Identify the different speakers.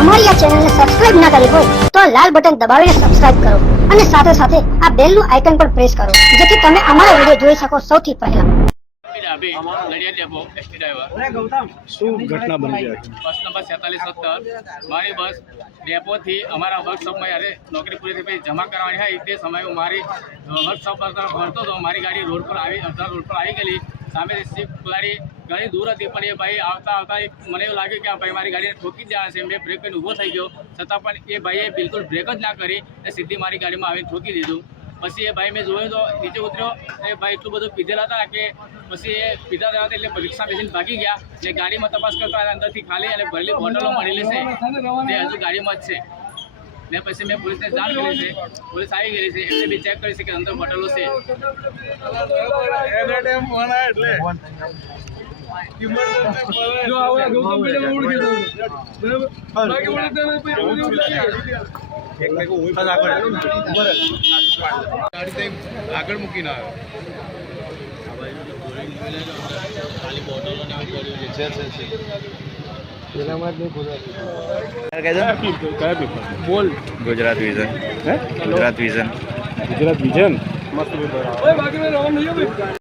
Speaker 1: અમારી આ ચેનલને સબસ્ક્રાઇબ ના કરી હોય તો આ લાલ બટન દબાવીને સબસ્ક્રાઇબ કરો અને સાથે સાથે આ બેલનું આઇકન પણ પ્રેસ કરો જેથી તમે અમારા વીડિયો જોઈ શકો સૌથી પહેલા.
Speaker 2: શું ઘટના બની
Speaker 3: બસ નંબર છેતાલીસ સત્તર. મારી બસ ડેપોથી અમારા વર્કશોપમાં યારે નોકરી પૂરી થઈ જમા કરવાની હોય તે સમયે હું મારી વર્કશોપ પર હતો મારી ગાડી રોડ પર આવી અડધા રોડ પર આવી ગયેલી. સામે સ્વિફ્ટ ગાડી ઘણી દૂર હતી, પણ એ ભાઈ આવતા આવતા મને એવું લાગ્યું કે આ ભાઈ મારી ગાડીને ઠોકી જ છે, મેં બ્રેક કરીને ઊભો થઈ ગયો. છતાં પણ એ ભાઈએ બિલકુલ બ્રેક જ ના કરી એ સીધી મારી ગાડીમાં આવીને ઠોકી દીધું. પછી એ ભાઈ મેં જોયું તો નીચે ઉતર્યો, એ ભાઈ એટલું બધું પીધેલા હતા કે પછી એ પીધા હતા એટલે રિક્ષા બેસીને ભાગી ગયા ને ગાડીમાં તપાસ કરતા અંદરથી ખાલી અને ભરેલી બોટલો મળેલી છે તે હજુ ગાડીમાં જ છે. ને પછી મેં પોલીસને જાણ કરી છે. પોલીસ આવી ગઈ છે. એટલે બી ચેક કરી છે કે અંદર બોટલો છે.
Speaker 4: આગળ મૂકીને આવ્યો. ભાઈને ઓળખે છે.
Speaker 5: ગુજરાત વિઝન.
Speaker 2: હે?
Speaker 5: ગુજરાત વિઝન.
Speaker 2: ગુજરાત વિઝન?
Speaker 4: ઓય,